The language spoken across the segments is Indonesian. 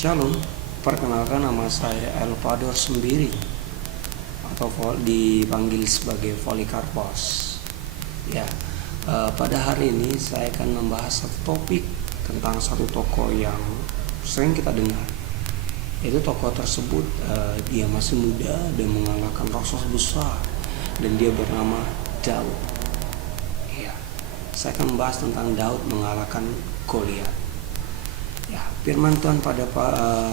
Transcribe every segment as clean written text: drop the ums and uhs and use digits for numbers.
Shalom, perkenalkan nama saya Elpador Sembiri atau dipanggil sebagai Polikarpos. Ya, pada hari ini saya akan membahas satu topik tentang satu tokoh yang sering kita dengar. Itu tokoh tersebut dia masih muda dan mengalahkan raksasa besar dan dia bernama Daud. Ya, saya akan membahas tentang Daud mengalahkan Goliat. Ya, firman Tuhan pada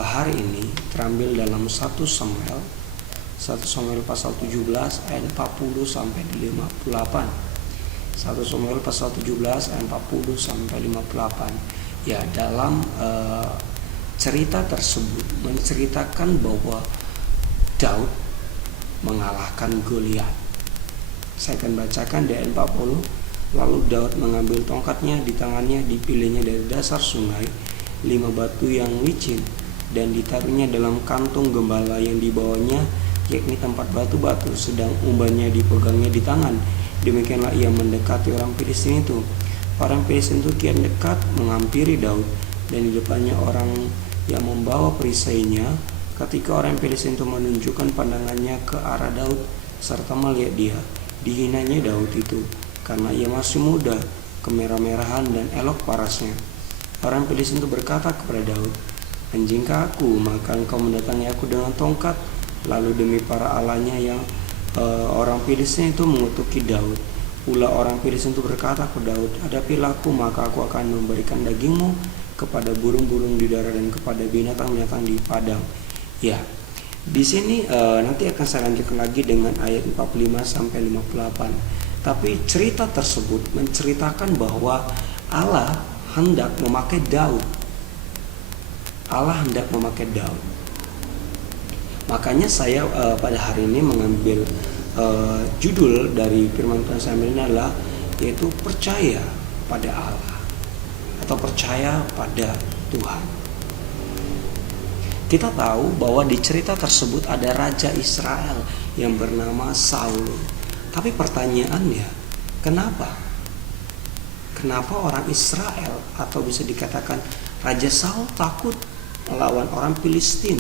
hari ini terambil dalam 1 Samuel pasal 17 ayat 40 sampai 58. 1 Samuel pasal 17 ayat 40 sampai 58. Ya, dalam cerita tersebut menceritakan bahwa Daud mengalahkan Goliat. Saya akan bacakan di ayat 40. Lalu Daud mengambil tongkatnya di tangannya, dipilihnya dari dasar sungai 5 batu yang licin dan ditaruhnya dalam kantung gembala yang dibawanya, yakni tempat batu-batu, sedang umbannya dipegangnya di tangan. Demikianlah ia mendekati orang Filistin itu. Orang Filistin itu kian dekat menghampiri Daud, dan di depannya orang yang membawa perisainya. Ketika orang Filistin itu menunjukkan pandangannya ke arah Daud serta melihat dia, dihinanya Daud itu karena ia masih muda, kemerah-merahan dan elok parasnya. Orang Filistin itu berkata kepada Daud, "Anjingkah aku, maka engkau mendatangi aku dengan tongkat?" Lalu demi para allahnya yang orang Filistin itu mengutuki Daud. Pula orang Filistin itu berkata kepada Daud, "Hadapilah aku, maka aku akan memberikan dagingmu kepada burung-burung di darat dan kepada binatang-binatang di padang." Ya, di sini nanti akan saya lanjutkan lagi dengan ayat 45 sampai 58. Tapi cerita tersebut menceritakan bahwa Allah hendak memakai Daud. Allah hendak memakai Daud. Makanya saya pada hari ini mengambil judul dari firman Tuhan saya ini adalah yaitu percaya pada Allah atau percaya pada Tuhan. Kita tahu bahwa di cerita tersebut ada raja Israel yang bernama Saul. Tapi pertanyaannya, kenapa orang Israel atau bisa dikatakan Raja Saul takut melawan orang Filistin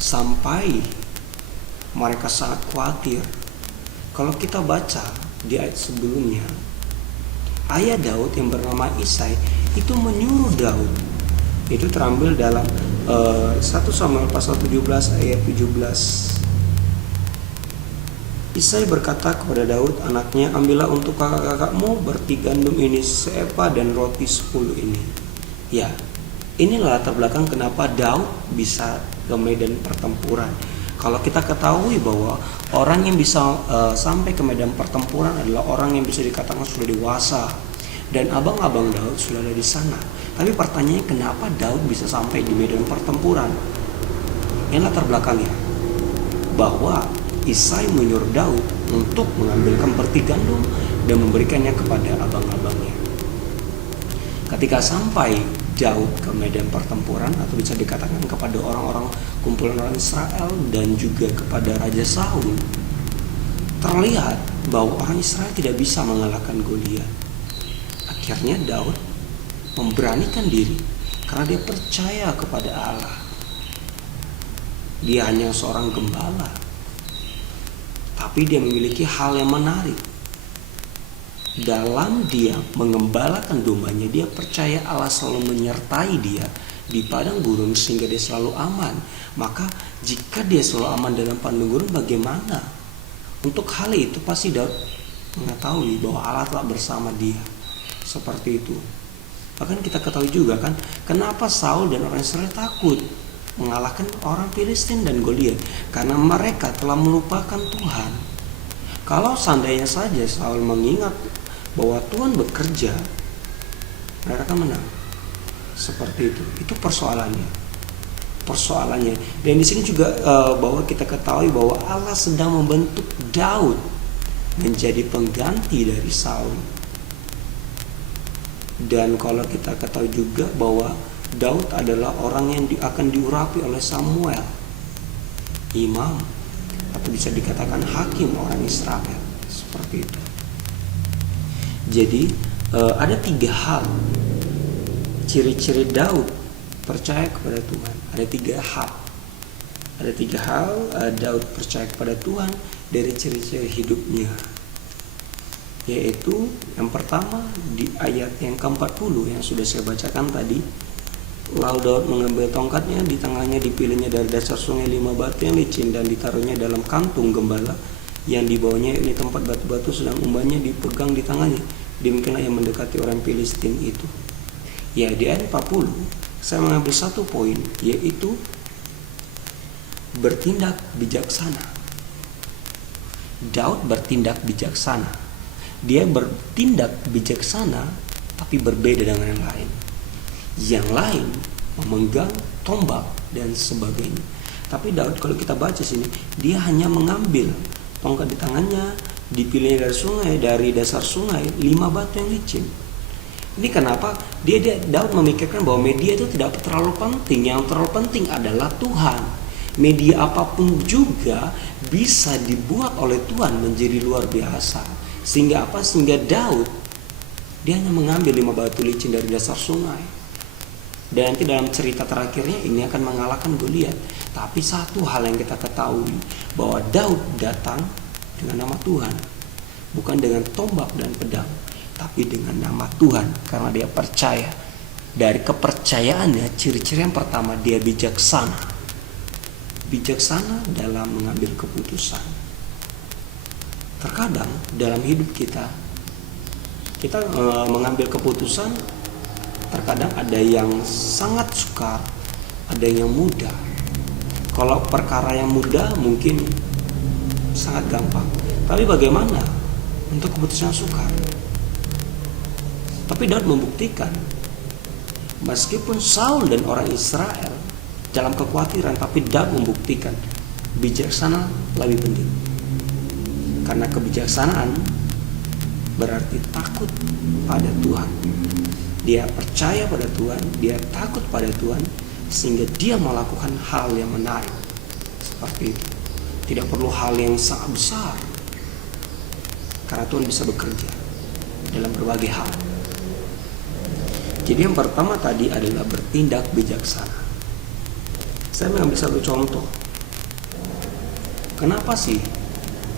sampai mereka sangat khawatir? Kalau kita baca di ayat sebelumnya, ayah Daud yang bernama Isai itu menyuruh Daud. Itu terambil dalam 1 Samuel pasal 17 ayat 17. Isai berkata kepada Daud anaknya, "Ambillah untuk kakak-kakakmu berti gandum ini seepa dan roti 10 ini." Ya, inilah latar belakang kenapa Daud bisa ke medan pertempuran. Kalau kita ketahui bahwa orang yang bisa sampai ke medan pertempuran adalah orang yang bisa dikatakan sudah dewasa, dan abang-abang Daud sudah ada di sana. Tapi pertanyaannya, kenapa Daud bisa sampai di medan pertempuran? Ini latar belakangnya, bahwa Isai menyuruh Daud untuk mengambilkan berti gandum dan memberikannya kepada abang-abangnya. Ketika sampai Daud ke medan pertempuran, atau bisa dikatakan kepada orang-orang kumpulan orang Israel dan juga kepada Raja Saul, terlihat bahwa orang Israel tidak bisa mengalahkan Goliat. Akhirnya Daud memberanikan diri karena dia percaya kepada Allah. Dia hanya seorang gembala, tapi dia memiliki hal yang menarik. Dalam dia mengembalakan dombanya, dia percaya Allah selalu menyertai dia di padang gurun sehingga dia selalu aman. Maka jika dia selalu aman dalam padang gurun, bagaimana? Untuk hal itu pasti Daud mengetahui bahwa Allah telah bersama dia. Seperti itu. Bahkan kita ketahui juga kan, kenapa Saul dan orang Israel takut mengalahkan orang Filistin dan Goliat, karena mereka telah melupakan Tuhan. Kalau seandainya saja Saul mengingat bahwa Tuhan bekerja, mereka akan menang. Seperti itu persoalannya. Dan di sini juga bahwa kita ketahui bahwa Allah sedang membentuk Daud menjadi pengganti dari Saul. Dan kalau kita ketahui juga bahwa Daud adalah orang yang akan diurapi oleh Samuel, imam, atau bisa dikatakan hakim orang Israel. Seperti itu. Jadi ada 3 hal ciri-ciri Daud percaya kepada Tuhan. Ada tiga hal Daud percaya kepada Tuhan dari ciri-ciri hidupnya. Yaitu yang pertama di ayat yang ke-40 yang sudah saya bacakan tadi. Lalu Daud mengambil tongkatnya, di tengahnya dipilihnya dari dasar sungai 5 batu yang licin dan ditaruhnya dalam kantung gembala yang dibawanya ini tempat batu-batu, sedang umbannya dipegang di tangannya. Demikianlah yang mendekati orang Filistin itu. Ya, di ayat 40 saya mengambil satu poin, yaitu bertindak bijaksana. Daud bertindak bijaksana. Dia bertindak bijaksana tapi berbeda dengan yang lain. Yang lain memegang tombak dan sebagainya. Tapi Daud kalau kita baca sini, dia hanya mengambil tongkat di tangannya, dipilihnya dari dasar sungai 5 batu yang licin. Ini kenapa Daud memikirkan bahwa media itu tidak terlalu penting. Yang terlalu penting adalah Tuhan. Media apapun juga bisa dibuat oleh Tuhan menjadi luar biasa. Sehingga Daud dia hanya mengambil 5 batu licin dari dasar sungai. Dan nanti dalam cerita terakhirnya ini akan mengalahkan Goliat. Tapi satu hal yang kita ketahui, bahwa Daud datang dengan nama Tuhan, bukan dengan tombak dan pedang, tapi dengan nama Tuhan, karena dia percaya. Dari kepercayaannya, ciri-ciri yang pertama, dia bijaksana. Bijaksana dalam mengambil keputusan. Terkadang dalam hidup kita mengambil keputusan, terkadang ada yang sangat sukar, ada yang mudah. Kalau perkara yang mudah mungkin sangat gampang, tapi bagaimana untuk keputusan yang sukar? Tapi Daud membuktikan, meskipun Saul dan orang Israel dalam kekhawatiran, tapi Daud membuktikan bijaksana lebih penting. Karena kebijaksanaan berarti takut pada Tuhan. Dia percaya pada Tuhan, dia takut pada Tuhan, sehingga dia melakukan hal yang menarik seperti itu. Tidak perlu hal yang sangat besar, karena Tuhan bisa bekerja dalam berbagai hal. Jadi yang pertama tadi adalah bertindak bijaksana. Saya mengambil satu contoh. Kenapa sih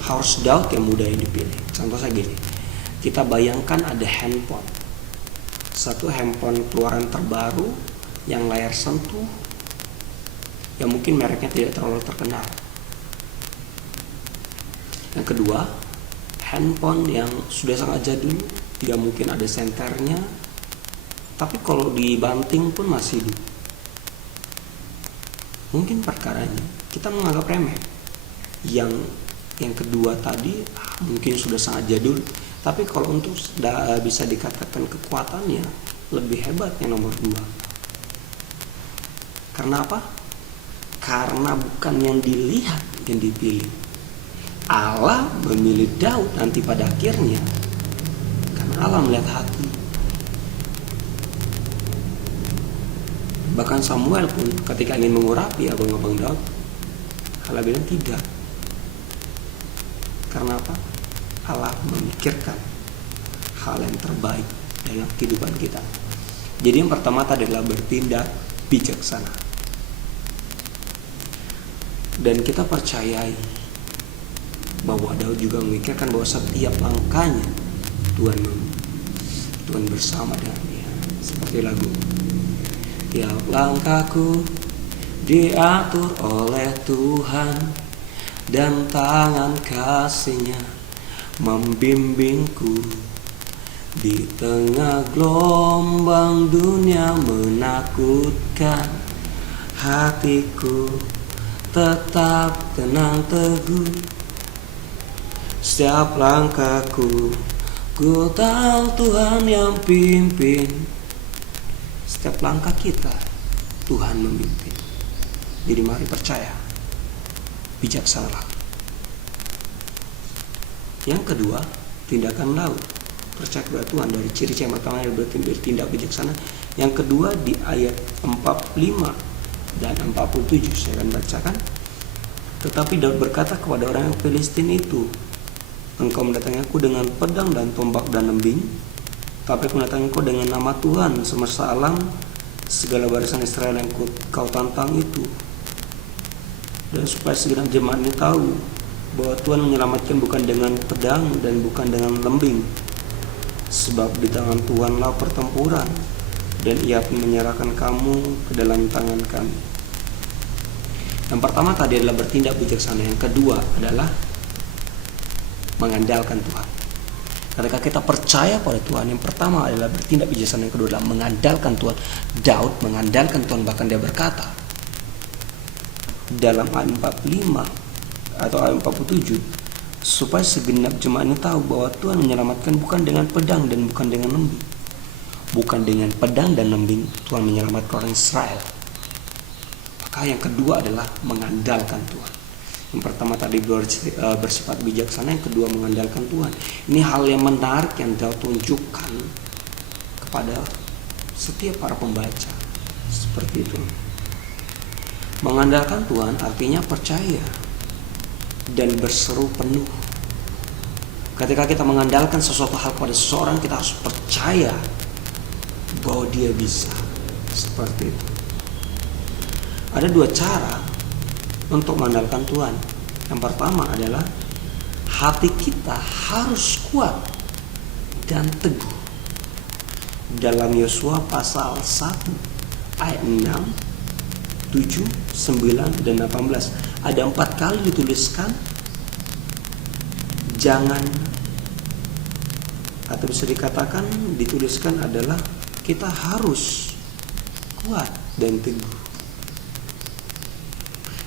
harus Daud yang muda yang dipilih? Contoh saya gini, kita bayangkan ada handphone. Satu handphone keluaran terbaru yang layar sentuh, yang mungkin mereknya tidak terlalu terkenal. Yang kedua, handphone yang sudah sangat jadul, tidak mungkin ada senternya, tapi kalau dibanting pun masih hidup. Mungkin perkaranya kita menganggap remeh. Yang kedua tadi mungkin sudah sangat jadul, tapi kalau untuk bisa dikatakan kekuatannya lebih hebat yang nomor 2. Karena apa? Karena bukan yang dilihat yang dipilih. Allah memilih Daud nanti pada akhirnya, karena Allah melihat hati. Bahkan Samuel pun ketika ingin mengurapi abang-abang Daud, Allah bilang tidak. Karena apa? Allah memikirkan hal yang terbaik dalam kehidupan kita. Jadi yang pertama tadi adalah bertindak bijaksana. Dan kita percayai bahwa Daud juga memikirkan bahwa setiap langkahnya Tuhan bersama dengan dia. Seperti lagu, tiap langkahku diatur oleh Tuhan, dan tangan kasih-Nya membimbingku di tengah gelombang dunia menakutkan. Hatiku tetap tenang teguh, setiap langkahku ku tahu Tuhan yang pimpin. Setiap langkah kita Tuhan memimpin. Jadi mari percaya, bijaksanalah. Yang kedua, tindakan Daud percaya kepada Tuhan. Dari ciri-ciri yang pertama adalah bertindak bijaksana. Yang kedua di ayat 45 dan 47 saya akan bacakan. Tetapi Daud berkata kepada orang Filistin itu, engkau mendatangi aku dengan pedang dan tombak dan lembing, tapi aku mendatangi engkau dengan nama Tuhan semesta alam segala barisan Israel yang kau tantang itu, dan supaya segenap jemaat ini tahu bahwa Tuhan menyelamatkan bukan dengan pedang dan bukan dengan lembing, sebab di tangan Tuhanlah pertempuran, dan Ia pun menyerahkan kamu ke dalam tangan kami. Yang pertama tadi adalah bertindak bijaksana, yang kedua adalah mengandalkan Tuhan. Ketika kita percaya pada Tuhan, yang pertama adalah bertindak bijaksana, yang kedua adalah mengandalkan Tuhan. Daud mengandalkan Tuhan, bahkan dia berkata dalam ayat 45 atau ayat 47, supaya segenap jemaat ini tahu bahwa Tuhan menyelamatkan bukan dengan pedang dan bukan dengan lembing. Bukan dengan pedang dan lembing Tuhan menyelamatkan orang Israel. Maka yang kedua adalah mengandalkan Tuhan. Yang pertama tadi bersifat bijaksana, yang kedua mengandalkan Tuhan. Ini hal yang menarik yang Daud tunjukkan kepada setiap para pembaca. Seperti itu. Mengandalkan Tuhan artinya percaya dan berseru penuh. Ketika kita mengandalkan sesuatu hal pada seseorang, kita harus percaya bahwa dia bisa. Seperti itu. Ada dua cara untuk mengandalkan Tuhan. Yang pertama adalah hati kita harus kuat dan teguh. Dalam Yosua pasal 1 ayat 6, 7, 9, dan 18 ada 4 kali dituliskan jangan, atau bisa dikatakan dituliskan adalah kita harus kuat dan teguh.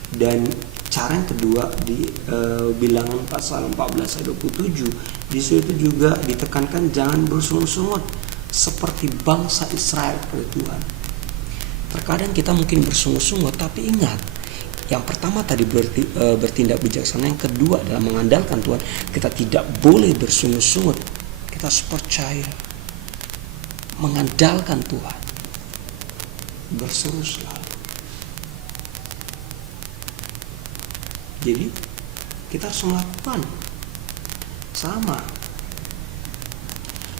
Dan cara yang kedua di Bilangan pasal 14 ayat 27, di situ juga ditekankan jangan bersungut-sungut seperti bangsa Israel kepada Tuhan. Terkadang kita mungkin bersungut-sungut, tapi ingat, yang pertama tadi bertindak bijaksana, yang kedua adalah mengandalkan Tuhan. Kita tidak boleh bersungut-sungut. Kita harus percaya, mengandalkan Tuhan, berseru selalu. Jadi kita harus melakukan sama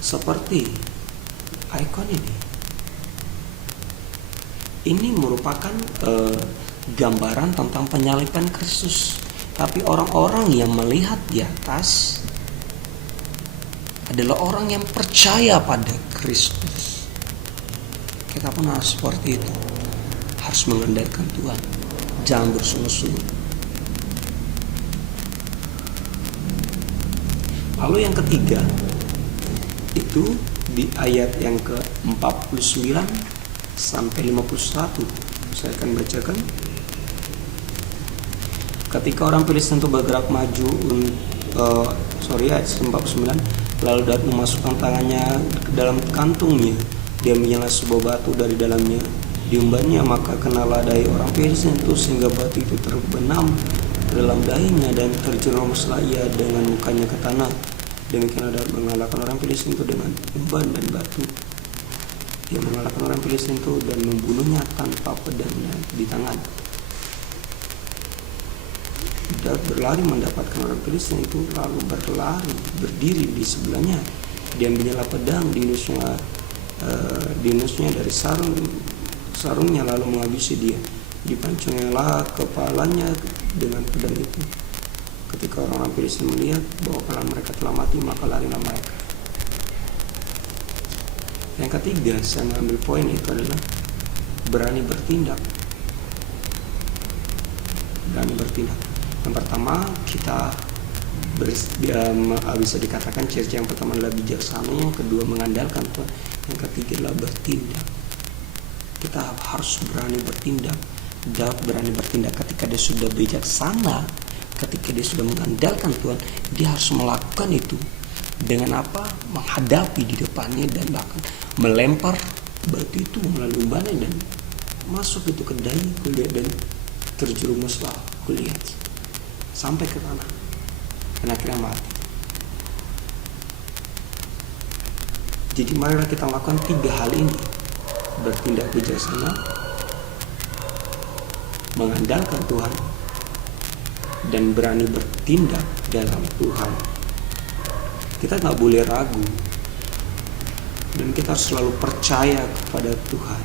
seperti ikon ini. Ini merupakan gambaran tentang penyaliban Kristus. Tapi orang-orang yang melihat di atas adalah orang yang percaya pada Kristus. Kita pun harus seperti itu. Harus mengandalkan Tuhan. Jangan bersungut-sungut. Lalu yang ketiga, itu di ayat yang ke-49 sampai 51. Saya akan bacakan. Ketika orang Filistin itu bergerak maju, ayat 49, lalu Daud memasukkan tangannya ke dalam kantungnya, dia menyala sebuah batu dari dalamnya, diumbannya, maka kenalah dahi orang Filistin itu sehingga batu itu terbenam dalam dahinya dan terjerumuslah ia dengan mukanya ke tanah. Demikian Daud mengalahkan orang Filistin itu dengan umban dan batu. Dia mengalahkan orang Filistin itu dan membunuhnya tanpa pedangnya di tangan. Daud berlari mendapatkan orang Filistin itu, lalu berlari berdiri di sebelahnya. Dia menyala pedang dinusnya dari sarungnya lalu menghabisi dia. Dipancungnya kepalanya dengan pedang itu. Ketika orang-orang Filistin melihat bahwa kepala mereka telah mati, maka larilah mereka. Yang ketiga, saya mengambil poin itu adalah berani bertindak. Berani bertindak. Yang pertama, kita bisa dikatakan ciri yang pertama adalah bijaksana, yang kedua mengandalkan Tuhan, yang ketiga adalah bertindak. Kita harus berani bertindak. Daud berani bertindak ketika dia sudah bijaksana, ketika dia sudah mengandalkan Tuhan, dia harus melakukan itu. Dengan apa? Menghadapi di depannya dan bahkan melempar batu itu melalui umbannya dan masuk itu ke dahi Goliat dan terjerumuslah Goliat sampai ke tanah dan akhirnya mati. Jadi marilah kita lakukan 3 hal ini: bertindak bijaksana, mengandalkan Tuhan, dan berani bertindak dalam Tuhan. Kita gak boleh ragu, dan kita harus selalu percaya kepada Tuhan.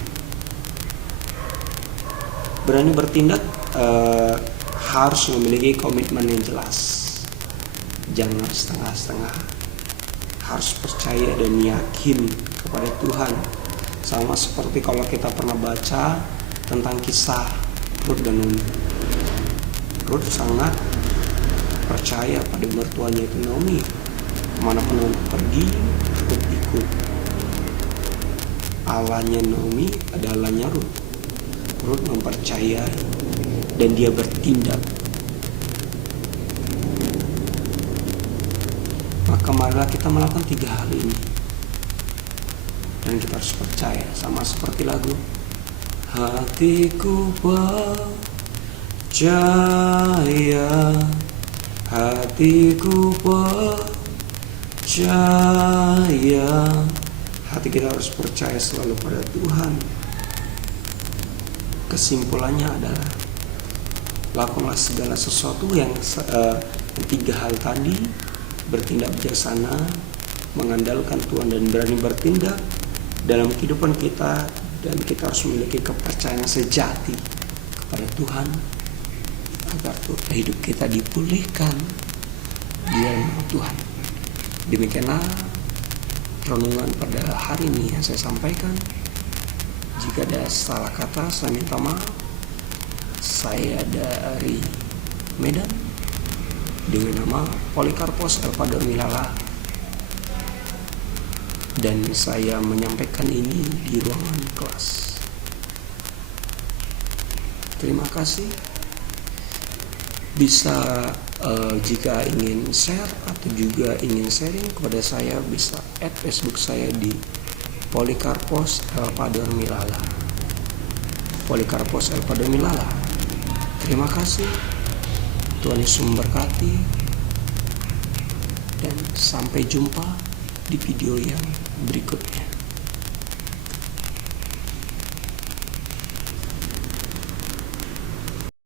Berani bertindak harus memiliki komitmen yang jelas. Jangan setengah-setengah. Harus percaya dan yakin kepada Tuhan. Sama seperti kalau kita pernah baca tentang kisah Rut dan Naomi. Rut sangat percaya pada mertuanya itu Naomi. Kemanapun Naomi pergi, Rut ikut. Allahnya Naomi adalah Allahnya Rut. Rut mempercayai dan dia bertindak. Maka marilah kita melakukan 3 hal ini. Dan kita harus percaya, sama seperti lagu. Hatiku percaya, hatiku percaya. Hati kita harus percaya selalu pada Tuhan. Kesimpulannya adalah lakukanlah segala sesuatu yang 3 hal tadi. Bertindak bijaksana, mengandalkan Tuhan dan berani bertindak dalam kehidupan kita, dan kita harus memiliki kepercayaan yang sejati kepada Tuhan agar hidup kita dipulihkan di dalam Tuhan. Demikianlah renungan pada hari ini yang saya sampaikan. Jika ada salah kata, saya minta maaf. Saya dari Medan dengan nama Polikarpos Elpador Milala, dan saya menyampaikan ini di ruangan kelas. Terima kasih. Bisa jika ingin share atau juga ingin sharing kepada saya, bisa add Facebook saya di Polikarpos Elpador Milala. Polikarpos Elpador Milala. Terima kasih. Tuhan Yesus memberkati, dan sampai jumpa di video yang berikutnya.